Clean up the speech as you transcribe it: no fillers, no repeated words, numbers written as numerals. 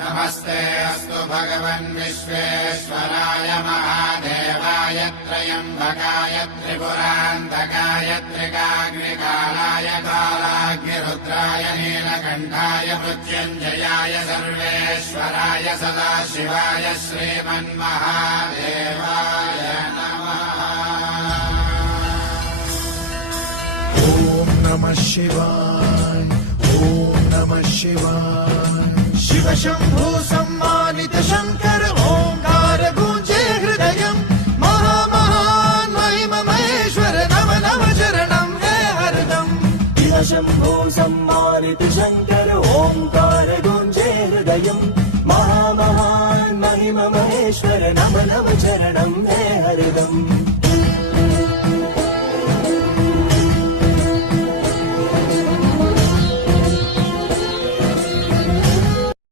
नमस्ते अस्तु भगवन् विश्वेश्वराय महादेवाय त्र्यम्बकाय त्रिपुरान्तकाय त्रिकाग्निकालाय कालाग्निरुद्राय नीलकण्ठाय मृत्युञ्जयाय सर्वेश्वराय सदाशिवाय श्रीमन्महादेवाय नमः। ॐ नमः शिवाय ॐ नमः शिवाय। शिव शंभो सम्मानित शंकर ओंकार गूंजे हृदयं महामहान् महिम महेश्वर नम नम चरणं हे हरदम। शिव शंभो सम्मानित शंकर ओंकार गूंजे हृदयं महामहान् महिम महेश्वर नम नम चरणं हे